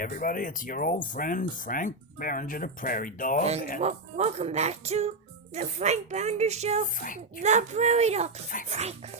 everybody, it's your old friend Frank Behringer, the Prairie Dog. And welcome back to the Frank Behringer Show, the Prairie Dogs.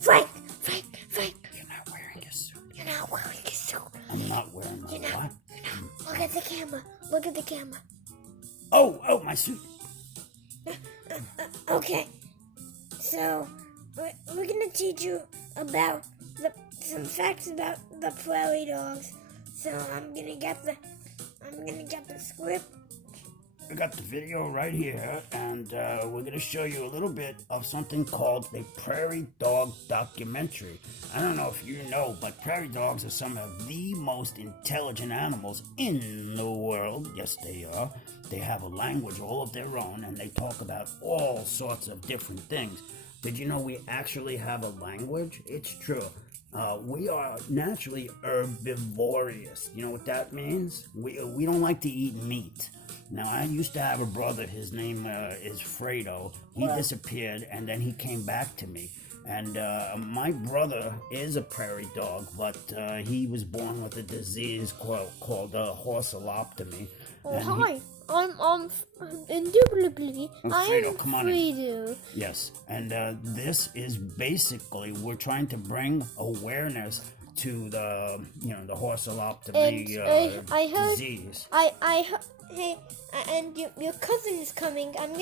Frank. You're not wearing your suit. You're not wearing your suit. I'm not wearing my what? You're not. Look at the camera. Oh, my suit. Okay, so we're gonna teach you about some facts about the Prairie Dogs. So I'm gonna get the script. I got the video right here, and we're going to show you a little bit of something called the Prairie Dog documentary. I don't know if you know, but prairie dogs are some of the most intelligent animals in the world. Yes, they are. They have a language all of their own, and they talk about all sorts of different things. Did you know we actually have a language? It's true. We are naturally herbivorous. You know what that means? We don't like to eat meat. Now, I used to have a brother. His name is Fredo. He disappeared, and then he came back to me. And my brother is a prairie dog, but he was born with a disease called horseoloptomy. Oh, hi. I'm indubitably. Fredo, come on in. Fredo. Yes, and this is basically we're trying to bring awareness to the horseoloptomy disease. Hey, and your cousin is coming. I'm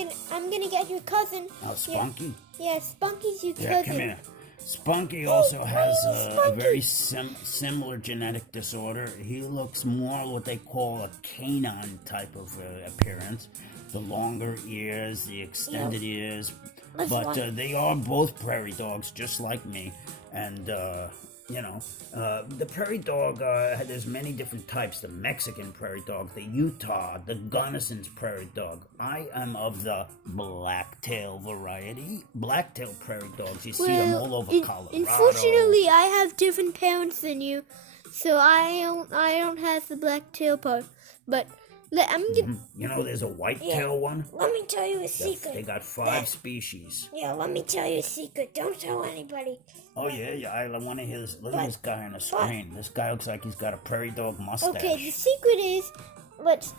gonna get your cousin. Oh, Spunky? Yeah, Spunky's your cousin. Yeah, come here. Spunky also has a very similar genetic disorder. He looks more what they call a canine type of appearance. The longer ears, the extended ears. But they are both prairie dogs, just like me. And, the prairie dog, there's many different types. The Mexican prairie dog, the Utah, the Gunnison's prairie dog. I am of the blacktail variety. Blacktail prairie dogs, you see them all over Colorado. Unfortunately, I have different parents than you, so I don't have the blacktail part. But I'm gonna. You know, there's a whitetail one. Let me tell you a secret. They got 5 species. Yeah, let me tell you a secret. Don't tell anybody. Oh, yeah, I want to hear this. Look at this guy on the screen. This guy looks like he's got a prairie dog mustache. Okay, the secret is, let's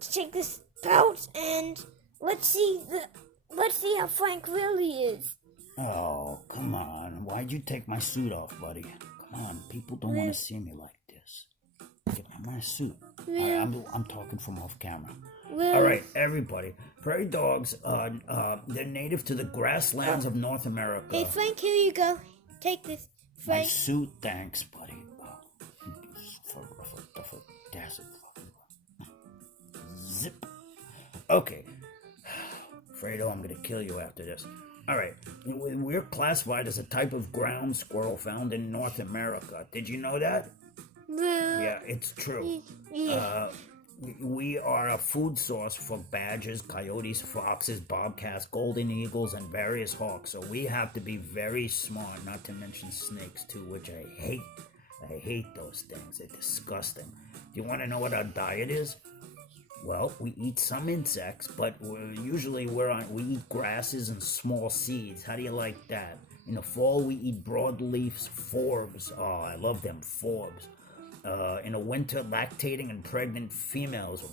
take this pouch and let's see how Frank really is. Oh, come on. Why'd you take my suit off, buddy? Come on, people don't want to see me like this. Get my suit. I'm talking from off camera. All right, everybody. Prairie dogs, they're native to the grasslands of North America. Hey, Frank, here you go. Take this, Frank. My suit, thanks, buddy. Zip. Okay. Fredo, I'm going to kill you after this. All right. We're classified as a type of ground squirrel found in North America. Did you know that? Yeah, it's true. We are a food source for badgers, coyotes, foxes, bobcats, golden eagles, and various hawks. So we have to be very smart, not to mention snakes too, which I hate. I hate those things. They're disgusting. Do you want to know what our diet is? Well, we eat some insects, but usually we eat grasses and small seeds. How do you like that? In the fall, we eat broadleafs, forbs. Oh, I love them forbs. In the winter, lactating and pregnant females,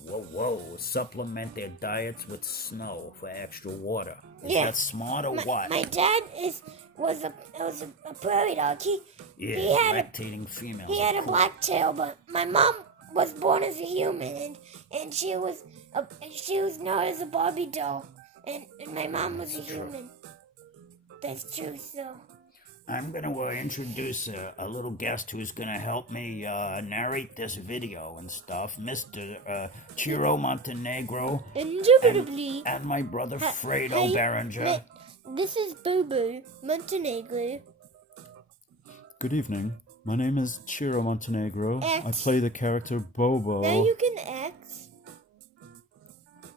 supplement their diets with snow for extra water. Is that smart or what? My dad was a prairie dog. He had lactating females. He had a black tail, but my mom was born as a human, and she was known as a Barbie doll, and my mom was a human. That's true, so. I'm going to introduce a little guest who's going to help me narrate this video and stuff, Mr. Ciro Montenegro. Indubitably. And my brother Fredo Behringer. This is Boo Montenegro. Good evening. My name is Ciro Montenegro. I play the character Bobo. Now you can X.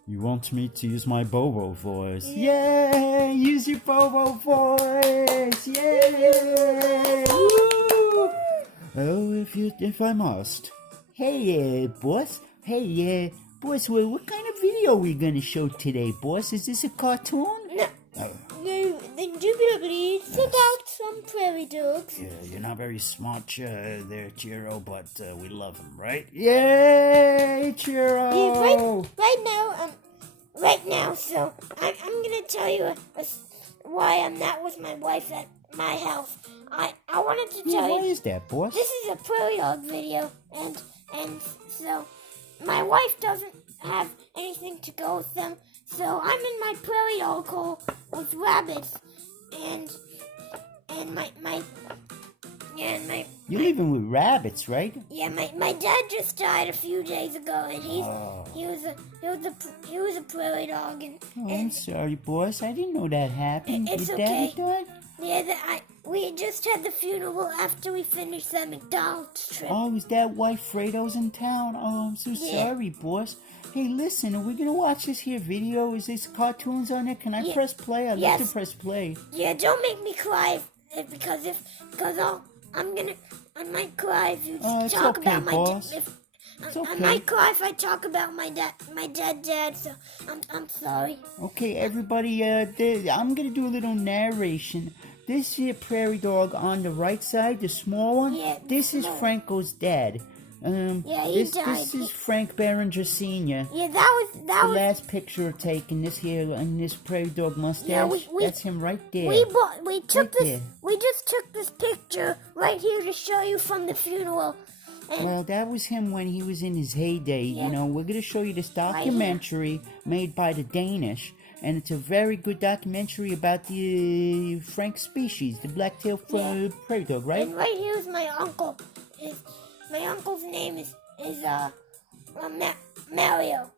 You want me to use my Bobo voice? Yay! Use your Bobo voice! Yay! Woo! Oh, if I must. Hey, boss. Hey, boss, what kind of video are we gonna show today, boss? Is this a cartoon? No. indubitably check out some prairie dogs. Yeah, you're not very smart there, Chiro, but we love him, right? Yay, Chiro! Yeah, right now, so I'm gonna tell you why I'm not with my wife at my house. I wanted to tell Why you, is that, boss? this is a prairie dog video, and so my wife doesn't have anything to go with them, so I'm in my prairie dog hole with rabbits, and my You're living with rabbits, right? yeah, my dad just died a few days ago, and he was a prairie dog, and I'm sorry, boss. I didn't know that happened. It's Your okay. dad died? yeah, we just had the funeral after we finished that McDonald's trip. Oh, is that why Fredo's in town? Oh, I'm so Yeah. sorry, boss. Hey, listen, are we gonna watch this here video? Is this cartoons on it? Can I press play? I'd love Yes. to press play. Yeah, don't make me cry because I might cry if you Oh, it's talk okay, about my boss. I okay. might cry if I talk about my dead dad. So I'm sorry. Okay, everybody, I'm gonna do a little narration. This here prairie dog on the right side, the small one, Yeah, this is small. Franco's dad. Yeah, he this, died. This is Frank Behringer Sr. Yeah, that The was last picture taken, this here, and this prairie dog mustache, Yeah, we- that's him right there. we took Right this. there. We just took this picture right here to show you from the funeral. And Well, that was him when he was in his heyday. Yeah. You know, we're going to show you this here. documentary made by the Danish. And it's a very good documentary about the Frank species, the black-tailed prairie dog, right? And right here's my uncle. My uncle's name is Mario.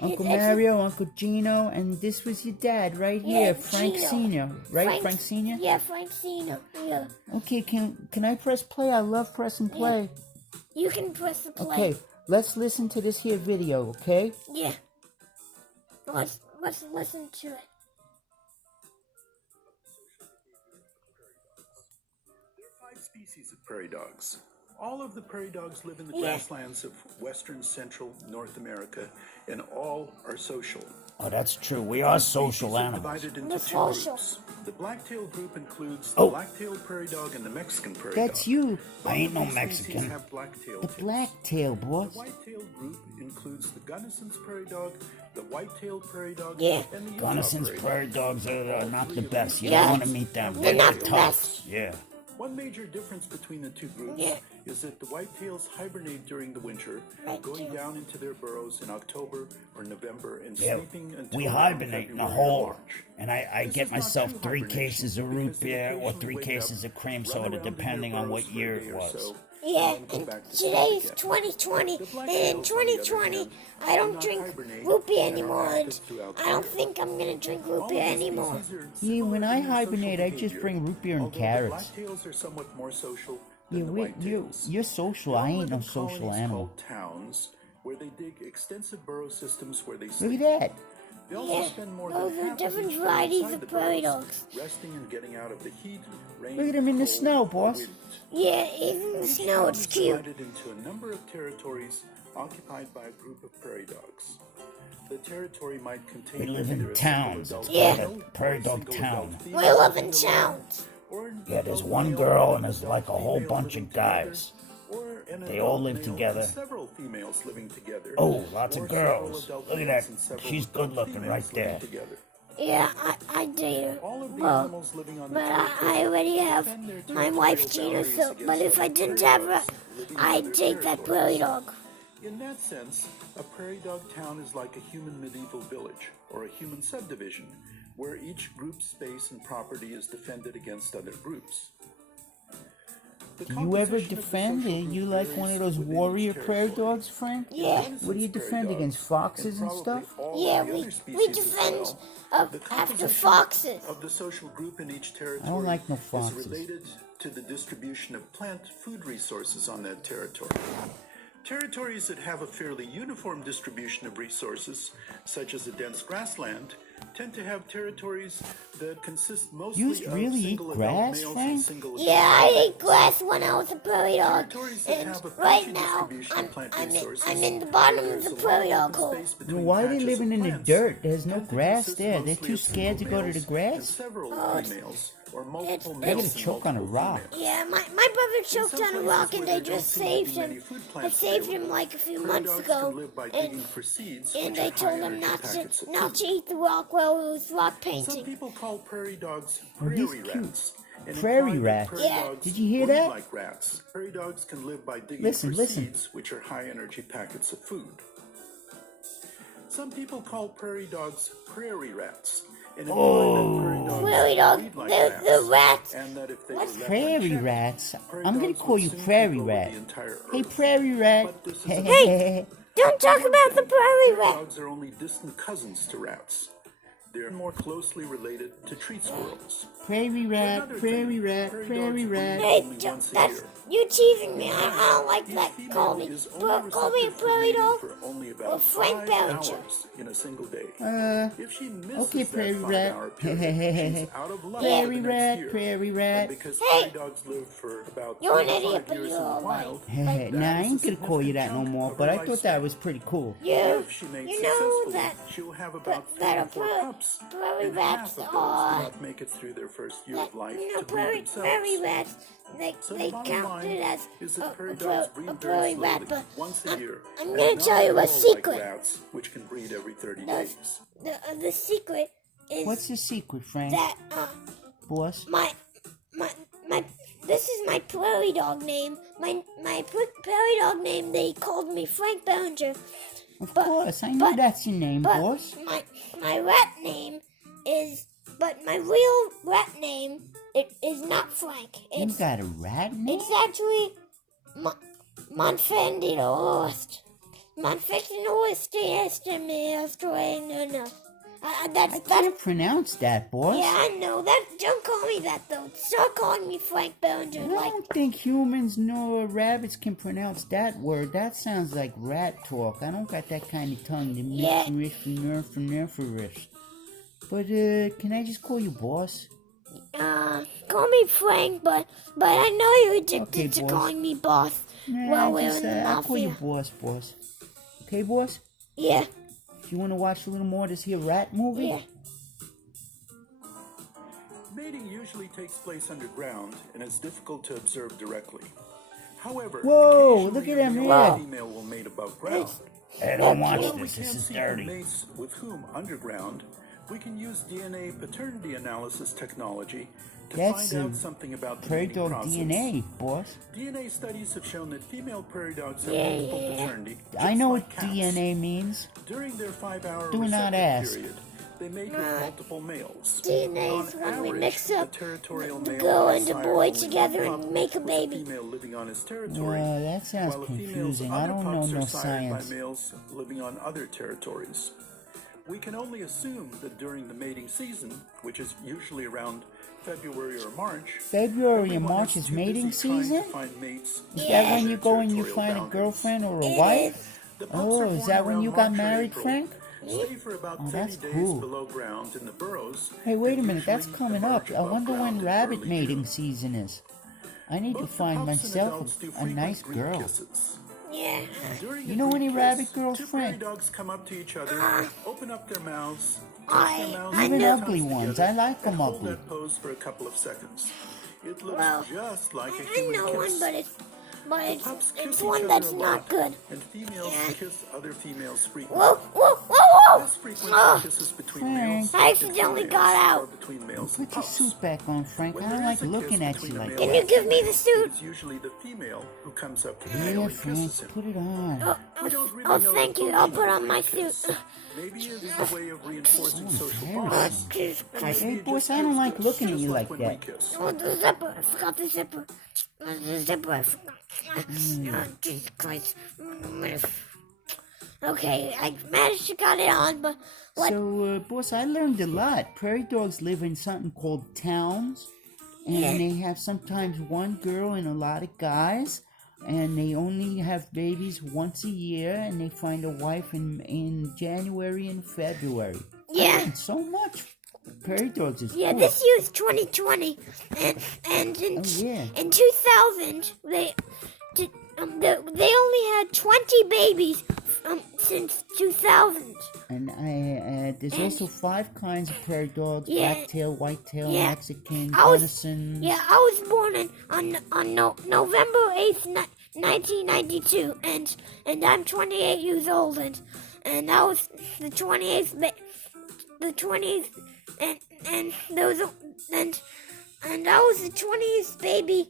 Uncle Mario, Uncle Gino, and this was your dad right Yeah, here, Frank Gino. Sr., right? Frank Sr.? Yeah, Frank Sr. Yeah. Okay, can I press play? I love pressing play. You can press the play. Okay, let's listen to this here video, okay? Yeah. Let's listen to it. There are 5 species of prairie dogs. All of the prairie dogs live in the Yeah. grasslands of western central North America, and all are social. Oh, that's true. We are social Species are animals. divided into They're 2 social. groups. The black-tailed group includes the Oh. black-tailed prairie dog and the Mexican prairie That's dog. you, I ain't no Both of these species Mexican. have black-tailed the tails. black-tail, boss. The white-tailed group includes the Gunnison's prairie dog, the white-tailed prairie dog, Yeah. and the Utah Gunnison's prairie prairie dog. dogs are not the best. You Yeah. don't want to meet them. They're not the tough. Yeah. One major difference between the 2 groups Yeah. is that the whitetails hibernate during the winter, Right, going too. down into their burrows in October or November and Yeah, sleeping until we around hibernate in a February or hole, March. and I This get is not myself true 3 hibernation cases of because root they beer or occasionally 3 wake cases up, of cream run soda, around in their depending on what burrows for a year day it or was. so, Yeah, and go and back to sleep today's again. 2020, The black and in tails, on the other 2020, hand, I do don't not drink hibernate root beer and are anymore, and active throughout the I don't year. think I'm gonna drink root All beer of the anymore. species are Yeah, when similar I in their hibernate, social I just behavior, bring root beer and although carrots. The blacktails are somewhat more social Yeah, than the whitetails. you're social. They I all ain't live no in social colonies animal. called towns, where they dig extensive burrow systems where they Look sleep. at that. They also Yeah, spend more those than are half of different each day varieties inside of the prairie burrows, dogs. resting and getting out of the heat, rain, Look at 'em in the cold, snow, or boss. wind. Yeah, even in the Each snow, town it's is cute. divided into a number of territories occupied by a group of prairie dogs. The territory might contain We live either in a towns. single adult Yeah. male Like a prairie or a dog single town. adult We female live in living towns. or an Yeah, there's adult one male girl and and there's adult like a whole female bunch living of guys. together, or an They adult all live male and together. several females living together. Oh, lots of or several girls. adult Look at males that. and several She's adult good looking females right living there. together. Yeah, I date her. All of the Well, animals living on the but territory I already have defend their my territorial wife Gina. boundaries So, against but if I other didn't prairie have her, dogs living in I'd other take that prairie territories. dog. In that sense, a prairie dog town is like a human medieval village, or a human subdivision, where each group's space and property is defended against other groups. The Do you ever composition of the defend social it? group You like varies one of those within each warrior prairie territory. dogs, Frank? Yeah. What do you defend against, foxes and stuff? Yeah, we defend after foxes. Of the social group in each territory I don't like no is foxes. related to the distribution of plant food resources on that territory. Territories that have a fairly uniform distribution of resources, such as a dense grassland, tend to have territories that consist mostly Yous of really eat single adult grass, males Frank? and single adult Yeah, I females. ate grass when I was a prairie dog, Territories that and have a right patchy now distribution of plant I'm resources, in the bottom where of there's the a lot prairie of dog open hole. space between Why are they patches of living in the plants, dirt? There's no tend to grass consist there. They're mostly too of scared to single go to the males grass. and several Oh, females, or multiple it's- They're males gonna and choke on a multiple rock. females. Yeah, my brother choked some on a places rock where and there they don't just seem to be saved many him. food They plants saved him available, like a few prairie months dogs ago, can live by and digging for seeds, and which they are told him high-energy not packets of to food. eat the rock while he was rock Some painting. people call prairie dogs Oh, he's prairie cute. rats. And Prairie imply that rats. prairie Yeah. dogs Did you hear breed that? like rats. Prairie dogs can live by digging Listen, for listen. seeds, which are high-energy packets of food. Some people call prairie dogs prairie rats. And imply that Prairie dog, breed like they're rats. And that if they What's were left Prairie unchecked, rats? prairie I'm gonna dogs call would you soon Prairie take over Rat. the entire Hey, earth. Prairie Rat. But this is a Hey! Don't talk about the prairie rat. Dogs are only distant cousins to rats. They're more closely related to tree squirrels. Prairie Rat, Another Prairie thing, Rat, prairie Prairie dogs Rat. breed Hey, only once a that's year. you teasing me. I don't like Each that. female Call me, is only call me a receptive to prairie mating dog. for only or about Frank 5 Behringer. hours in a single day. If she misses Okay, that Prairie 5-hour Rat. period, she's out of luck for Prairie the next Rat, year. Prairie And Rat. because Hey! prairie dogs live for about You're an 35 idiot, but years you're in the all wild, right. Nah, I ain't is a gonna call you that no significant more, chunk but of I her thought that lifespan. was pretty cool. If she mates you know successfully, that she'll have about 3 that or a 4 pups, prairie and rats half of those are- do not make it through their first year that, of life you know, to breed prairie themselves. rats. So They the bottom count line it as is that a prairie dogs breed very prairie rat. slowly, But once a year. I'm and gonna not tell you at a all secret. Like rats, which can breed every 30 The, days. the secret is What's the secret, Frank? that Boss? my this is my prairie dog name. My prairie dog name. They called me Frank Behringer. Of but- course, I know but- that's your name, But boss. my rat name is. But my real rat name it is not Frank. You It's got a rat name? it's actually Manfendinost. Manfendinost este me no. I That's can't pronounce that, boss. yeah, I know that. Don't call me that though. Start calling me Frank Behringer. I Like don't think humans nor rabbits can pronounce that word. That sounds like rat talk. I don't got that kind of tongue to Yeah. nerferish. But can I just call you boss? call me Frank, but I know you're addicted Okay, to boss. calling me boss. Nah, Well, I we're just, in the I'll call you mafia. boss. Okay, boss? Yeah, You want to watch a little more of this here rat movie? yeah. Mating usually takes place underground and is difficult to observe directly. However, Whoa, occasionally look at a him male here. and female will mate above ground. Hey, don't watch While we this. This can't is see who dirty. mates with whom underground, we can use DNA paternity analysis technology to That's find out something about the Prairie mating dog process. DNA, boss. DNA studies have shown that female prairie dogs have Yeah, multiple yeah, yeah. paternity. I just know like what cats. DNA means. During their 5-hour Do not receptive ask. period, they mate with multiple males. DNA is On when we average, mix a up territorial the male girl will and the sire boy only together one and pup make a with baby. female living on his territory. That sounds while a female's confusing. I other don't know pups no are sired science. by males living on other territories. We can only assume that during the mating season, which is usually around February or March, February and everyone March is too mating busy trying to season? find mates Is within that when their you go and you territorial find a boundaries. girlfriend or a It wife? is. The pups Oh, are is born that when around you got March or married, April, Frank? stay for about Oh, 30 that's days cool. below ground in the burrows. Hey, wait a and minute, that's usually coming up. emerge I above wonder ground when in rabbit early mating June. season is. I need to Both the find pups and myself adults do a frequent nice group girl. kisses. Yeah. During You a know group any kiss, rabbit girls, two prairie Frank? dogs come up to each other, open up their mouths, I Even know. ugly ones. I like them hold ugly. that pose for a couple of seconds. It looks Well, just like a I human know kiss. one, but Pups kiss it's each one other that's a not lot, good. And females Yeah. kiss other females frequently. Whoa, whoa, whoa, Less frequent whoa! than kisses between Frank. males I and accidentally females, got or out. between males and Put your pups. suit back on, Frank. When I don't there like is a looking kiss at between you a like male that. Can you give me the It suit? is usually the female who comes up to the Yeah, male and Frank, kisses him. put it on. We don't really Oh, know thank the you. I'll function put of on a my kiss. suit. Maybe it is a way of reinforcing social very bonds. Jesus Christ. Hey, It boss, just I don't feels like good, looking at just you like when we that. kiss. Oh, the zipper. I forgot the zipper. The zipper. I forgot. Oh, Jesus Christ. Okay, I managed to get it on, but what? So, boss, I learned a lot. Prairie dogs live in something called towns, and Yeah. they have sometimes one girl and a lot of guys, and they only have babies once a year, and they find a wife in January and February. Yeah. So much. Prairie Dogs is Yeah, cool. this year's 2020, and in Oh, yeah. in 2000 they only had 20 babies since 2000. And there's also 5 kinds of prairie dogs: Yeah. blacktail, whitetail, Yeah. Mexican, I was- venison. Yeah, I was born on November 8th, 1992, and I'm 28 years old, and I was the 28th and there was and I was the 20th baby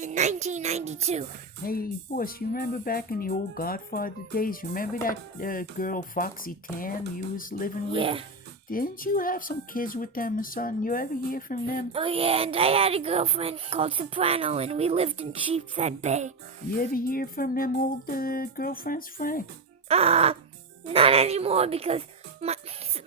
in 1992. Hey, boss, you remember back in the old Godfather days? You remember that girl, Foxy Tan, you was living with? Yeah. Didn't you have some kids with them, son? You ever hear from them? Oh yeah, and I had a girlfriend called Soprano, and we lived in Sheepshead Bay. You ever hear from them old girlfriends, Frank? Not anymore because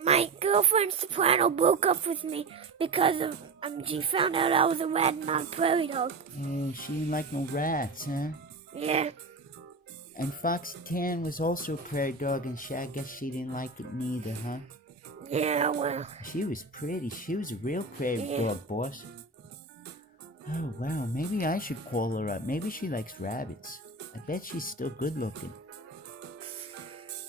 my girlfriend Soprano broke up with me because of she found out I was a rat and not a prairie dog. She didn't like no rats, huh? Yeah. And Foxy Tan was also a prairie dog, and I guess she didn't like it neither, huh? Yeah, well. She was pretty. She was a real prairie Yeah. dog, boss. Oh, wow. Maybe I should call her up. Maybe she likes rabbits. I bet she's still good looking.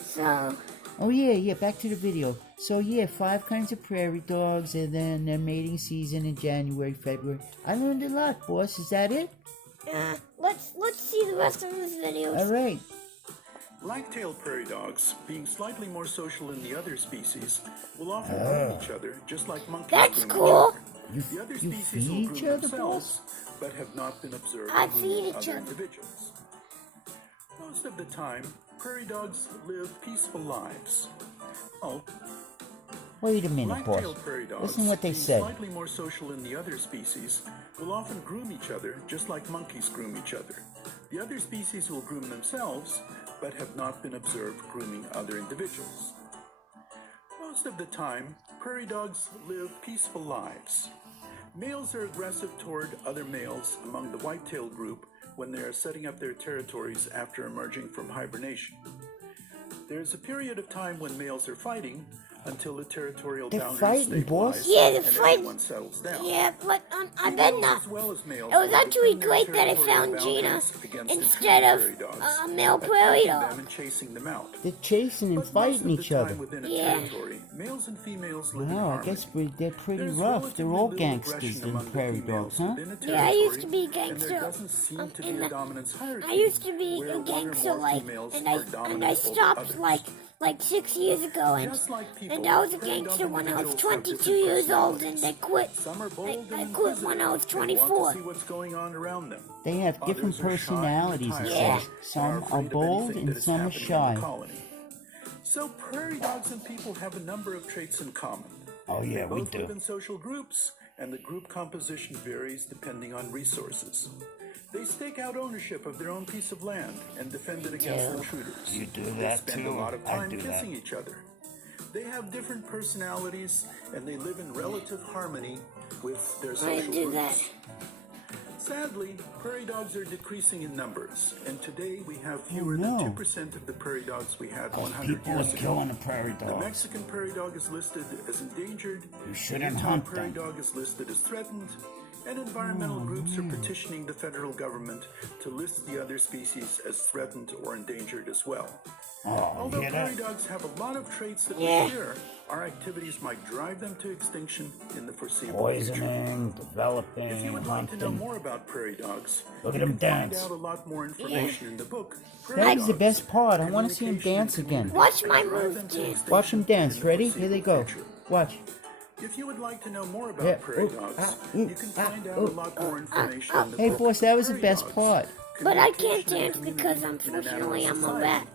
So, Oh, yeah, back to the video. So, yeah, 5 kinds of prairie dogs, and then their mating season in January, February. I learned a lot, boss. Is that it? let's see the rest of this video. All right. Black-tailed prairie dogs, being slightly more social than the other species, will often groom each other, just like monkeys. That's groom cool. each other. The other you species will feed groom each other, themselves, but have not been observed I grooming feed each other other. individuals. Most of the time, prairie dogs live peaceful lives. Oh, Wait a minute, boss. black-tailed prairie dogs, Listen what they being said. slightly more social than the other species, will often groom each other, just like monkeys groom each other. The other species will groom themselves, but have not been observed grooming other individuals. Most of the time, prairie dogs live peaceful lives. Males are aggressive toward other males among the white-tailed group when they are setting up their territories after emerging from hibernation. There is a period of time when males are fighting until the territorial They're boundaries fighting, boss. stabilize Yeah, they're and fighting. everyone settles down. Yeah, but I bet not. As well as males It was will actually defend their great that I territorial found Gina boundaries against instead intruding of prairie dogs, a male prairie attacking dog. them and chasing them out. They're chasing and But most fighting of the each time other. within a Yeah. territory, males and females live in Wow, I harmony. guess they're pretty There's rough. They're relatively all little gangsters aggression in among the prairie females dogs, huh? within a Yeah, I used to be territory, and gangster. there doesn't seem to be in a the- dominance hierarchy. I used to be where a one or gangster, more like, females and are I dominant over stopped others. like 6 years ago, Just like people, and I was a prairie dog gangster when I was individuals have 22 different years old, and I personalities. quit. Some are bold I and quit when I was inquisitive and 24. want to see what's going on around them. They have different Others are shy and personalities, it retiring Yeah. says. and Some are are afraid of bold anything and that is some are happening in shy. the colony. So prairie dogs and people have a number of traits in common. Oh, yeah, They we both live do. in social groups, and the group composition varies depending on resources. They stake out ownership of their own piece of land and defend it against do. intruders. You do They that spend too? a lot of I time do that. kissing each other. They have different personalities, and they live in relative harmony with their I social do groups. that. Sadly, prairie dogs are decreasing in numbers, and today we have fewer no. than 2% of the prairie dogs we had 100 People are years ago. killing the prairie The dogs. Mexican prairie dog is listed as endangered. You shouldn't the Utah hunt prairie them. dog is listed as threatened, and environmental groups are petitioning the federal government to list the other species as threatened or endangered as well. Oh, Although hear prairie that? dogs have a lot of traits that Yeah. we share, our activities might drive them to extinction in the foreseeable future. Poisoning, If you developing, would like to know hunting. more about prairie dogs, Look you at 'em can find dance. out a lot more information in the book. That is the Dogs, best part. I want to see him Communication dance and again. Watch my Drive move, them to dude. extinction Watch him dance. in the Ready? Here they go. foreseeable future. Watch. If you would like to know more about Yeah. prairie Ooh, dogs, ooh, you can find out a lot more information in the Hey, book. boss, that was the Prairie best Dogs, part. But I can't Communication and dance because Community in an unfortunately Animal I'm a Society. rat.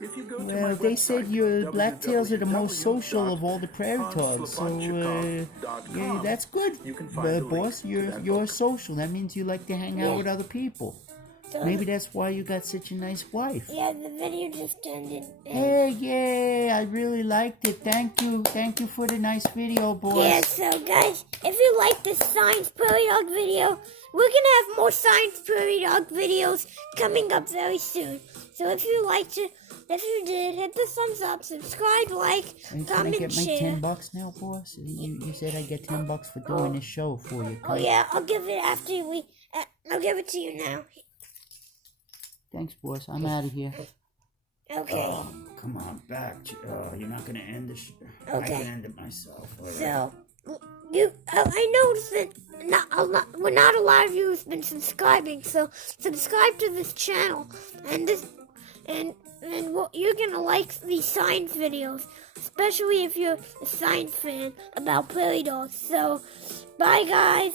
If you go to my Well, they said website, your blacktails are the most social of all the prairie dogs, so www.hanslobotchikov.com, yeah, that's good. you can find a link Boss, to you're that you're book. social. That means you like to hang out Yeah. with other people. So Maybe that's why you got such a nice wife. yeah, the video just ended. Hey, yay! I really liked it. Thank you for the nice video, boss. Yeah, so guys, if you like this Science Prairie Dog video, we're gonna have more Science Prairie Dog videos coming up very soon. So if you did, hit the thumbs up, subscribe, like, And can I comment, get my share. $10 now, boss? You said I get $10 for doing this show for you. Oh yeah, I'll give it after I'll give it to you now. Thanks, boss. I'm out of here. Okay. Oh, come on back. You're not gonna end this. I Okay. can end it myself. All right. So, I noticed that not a lot of you have been subscribing. So subscribe to this channel, and you're gonna like these science videos, especially if you're a science fan about prairie dogs. So, bye guys.